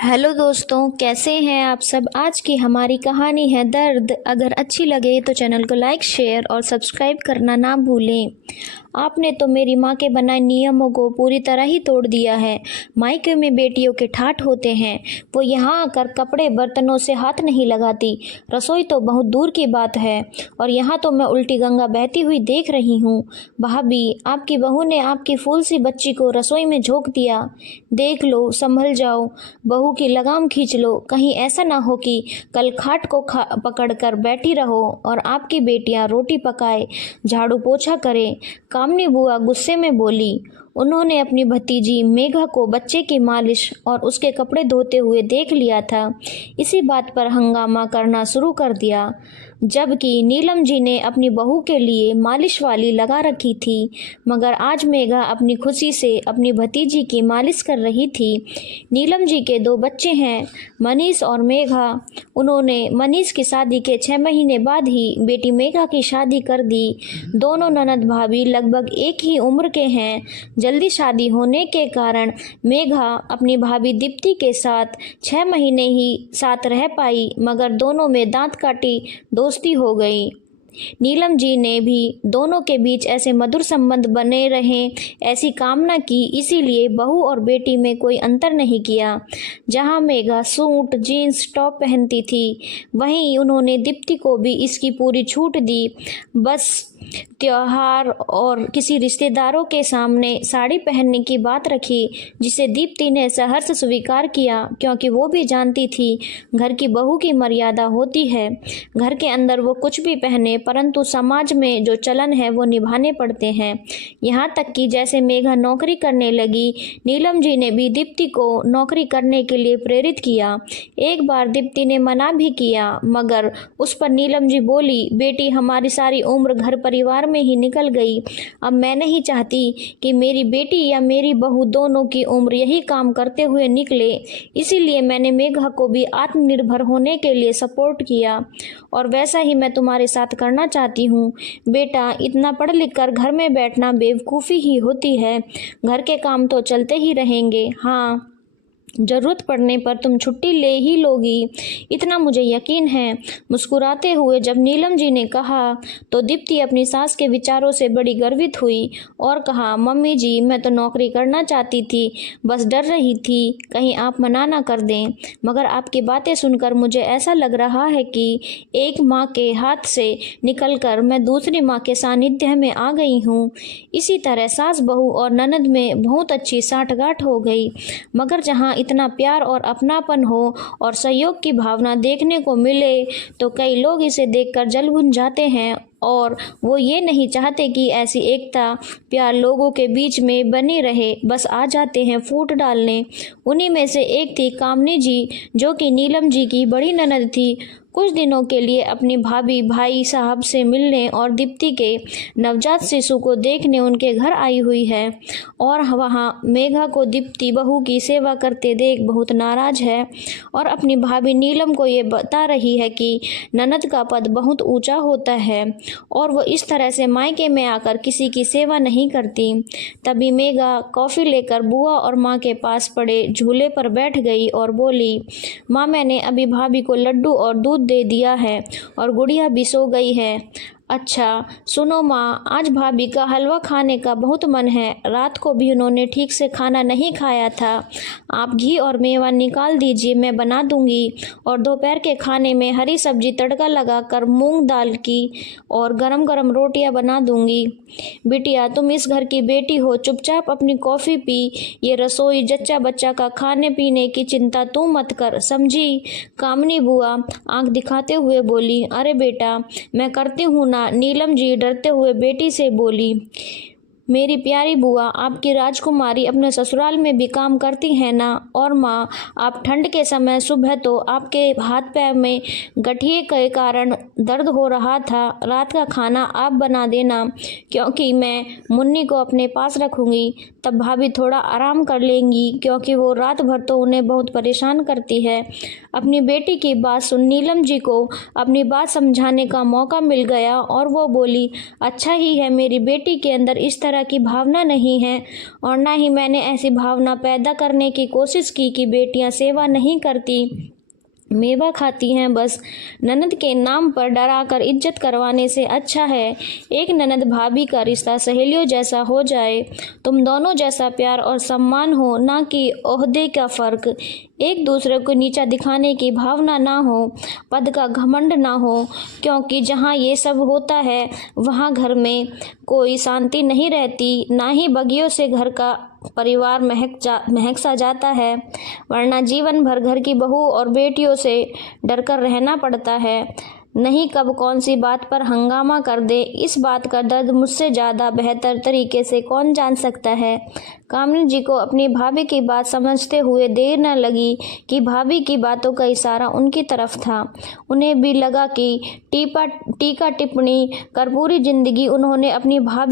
Hello दोस्तों, कैसे हैं आप सब। आज की हमारी कहानी है दर्द। अगर अच्छी लगे तो चैनल को लाइक, शेयर और सब्सक्राइब करना ना भूलें। आपने तो मेरी माँ के बनाए नियमों को पूरी तरह ही तोड़ दिया है। मायके में बेटियों के ठाठ होते हैं। वो यहाँ आकर कपड़े बर्तनों से हाथ नहीं लगाती, रसोई तो बहुत दूर की बात है। और यहाँ तो मैं उल्टी गंगा बहती हुई देख रही हूँ। भाभी, आपकी बहू ने आपकी फूल सी बच्ची को रसोई में झोंक दिया। देख लो, संभल जाओ। बहू की लगाम खींच लो, कहीं ऐसा ना हो कि कल खाट को पकड़ कर बैठी रहो और आपकी बेटियां रोटी पकाए, झाड़ू पोछा करे। कामनी बुआ गुस्से में बोली। उन्होंने अपनी भतीजी मेघा को बच्चे की मालिश और उसके कपड़े धोते हुए देख लिया था। इसी बात पर हंगामा करना शुरू कर दिया, जबकि नीलम जी ने अपनी बहू के लिए मालिश वाली लगा रखी थी। मगर आज मेघा अपनी खुशी से अपनी भतीजी की मालिश कर रही थी। नीलम जी के दो बच्चे हैं, मनीष और मेघा। उन्होंने मनीष की शादी के 6 महीने बाद ही बेटी मेघा की शादी कर दी। दोनों ननद भाभी लगभग एक ही उम्र के हैं। जल्दी शादी होने के कारण मेघा अपनी भाभी दीप्ति के साथ 6 महीने ही साथ रह पाई, मगर दोनों में दांत काटी दोस्ती हो गई। नीलम जी ने भी दोनों के बीच ऐसे मधुर संबंध बने रहें, ऐसी कामना की। इसीलिए बहू और बेटी में कोई अंतर नहीं किया। जहां मेघा सूट जीन्स टॉप पहनती थी, वहीं उन्होंने दीप्ति को भी इसकी पूरी छूट दी। बस त्योहार और किसी रिश्तेदारों के सामने साड़ी पहनने की बात रखी, जिसे दीप्ति ने सहर्ष स्वीकार किया, क्योंकि वो भी जानती थी घर की बहू की मर्यादा होती है। घर के अंदर वो कुछ भी पहने, परंतु समाज में जो चलन है वो निभाने पड़ते हैं। यहाँ तक कि जैसे मेघा नौकरी करने लगी, नीलम जी ने भी दीप्ति को नौकरी करने के लिए प्रेरित किया। एक बार दीप्ति ने मना भी किया, मगर उस पर नीलम जी बोली, बेटी, हमारी सारी उम्र घर परिवार में ही निकल गई। अब मैं नहीं चाहती कि मेरी बेटी या मेरी बहू दोनों की उम्र यही काम करते हुए निकले। इसीलिए मैंने मेघा को भी आत्मनिर्भर होने के लिए सपोर्ट किया, और वैसा ही मैं तुम्हारे साथ करना चाहती हूँ। बेटा, इतना पढ़ लिख कर घर में बैठना बेवकूफ़ी ही होती है। घर के काम तो चलते ही रहेंगे। हाँ, जरूरत पड़ने पर तुम छुट्टी ले ही लोगी, इतना मुझे यकीन है। मुस्कुराते हुए जब नीलम जी ने कहा, तो दीप्ति अपनी सास के विचारों से बड़ी गर्वित हुई और कहा, मम्मी जी, मैं तो नौकरी करना चाहती थी, बस डर रही थी कहीं आप मना ना कर दें। मगर आपकी बातें सुनकर मुझे ऐसा लग रहा है कि एक माँ के हाथ से निकलकर मैं दूसरी माँ के सानिध्य में आ गई हूँ। इसी तरह सास बहू और ननद में बहुत अच्छी साठगांठ हो गई। मगर जहाँ इतना प्यार और अपनापन हो और सहयोग की भावना देखने को मिले, तो कई लोग इसे देखकर जल भुन जाते हैं, और वो ये नहीं चाहते कि ऐसी एकता प्यार लोगों के बीच में बनी रहे, बस आ जाते हैं फूट डालने। उन्हीं में से एक थी कामनी जी, जो कि नीलम जी की बड़ी ननद थी। कुछ दिनों के लिए अपनी भाभी भाई साहब से मिलने और दीप्ति के नवजात शिशु को देखने उनके घर आई हुई है, और वहाँ मेघा को दीप्ति बहू की सेवा करते देख बहुत नाराज है, और अपनी भाभी नीलम को ये बता रही है कि ननद का पद बहुत ऊंचा होता है और वो इस तरह से मायके में आकर किसी की सेवा नहीं करती। तभी मेघा कॉफ़ी लेकर बुआ और माँ के पास पड़े झूले पर बैठ गई और बोली, माँ, मैंने अभी भाभी को लड्डू और दूध दे दिया है और गुड़िया भी सो गई है। अच्छा सुनो माँ, आज भाभी का हलवा खाने का बहुत मन है। रात को भी उन्होंने ठीक से खाना नहीं खाया था। आप घी और मेवा निकाल दीजिए, मैं बना दूंगी। और दोपहर के खाने में हरी सब्जी तड़का लगाकर मूंग दाल की और गरम गरम रोटियां बना दूंगी। बिटिया, तुम इस घर की बेटी हो, चुपचाप अपनी कॉफ़ी पी। ये रसोई जच्चा बच्चा का खाने पीने की चिंता तू मत कर, समझी। कामनी बुआ आंख दिखाते हुए बोली, अरे बेटा, मैं करती हूँ ना। नीलम जी डरते हुए बेटी से बोली, मेरी प्यारी बुआ, आपकी राजकुमारी अपने ससुराल में भी काम करती है ना। और माँ, आप ठंड के समय सुबह तो आपके हाथ पैर में गठिए के कारण दर्द हो रहा था। रात का खाना आप बना देना, क्योंकि मैं मुन्नी को अपने पास रखूँगी। तब भाभी थोड़ा आराम कर लेंगी, क्योंकि वो रात भर तो उन्हें बहुत परेशान करती है। अपनी बेटी की बात सुन नीलम जी को अपनी बात समझाने का मौका मिल गया और वो बोली, अच्छा ही है मेरी बेटी के अंदर इस तरह तरह की भावना नहीं है और ना ही मैंने ऐसी भावना पैदा करने की कोशिश की कि बेटियां सेवा नहीं करती, मेवा खाती हैं बस। ननद के नाम पर डराकर इज्जत करवाने से अच्छा है एक ननद भाभी का रिश्ता सहेलियों जैसा हो जाए, तुम दोनों जैसा प्यार और सम्मान हो, ना कि ओहदे का फ़र्क, एक दूसरे को नीचा दिखाने की भावना ना हो, पद का घमंड ना हो, क्योंकि जहाँ ये सब होता है वहाँ घर में कोई शांति नहीं रहती, ना ही बगियों से घर का परिवार महक सा जाता है, वरना जीवन भर घर की बहू और बेटियों से डरकर रहना पड़ता है। नहीं कब कौन सी बात पर हंगामा कर दे, इस बात का दर्द मुझसे ज़्यादा बेहतर तरीके से कौन जान सकता है। कामिनी जी को अपनी भाभी की बात समझते हुए देर न लगी कि भाभी की बातों का इशारा उनकी तरफ था। उन्हें भी लगा कि टीका टिप्पणी कर पूरी जिंदगी उन्होंने अपनी भाभी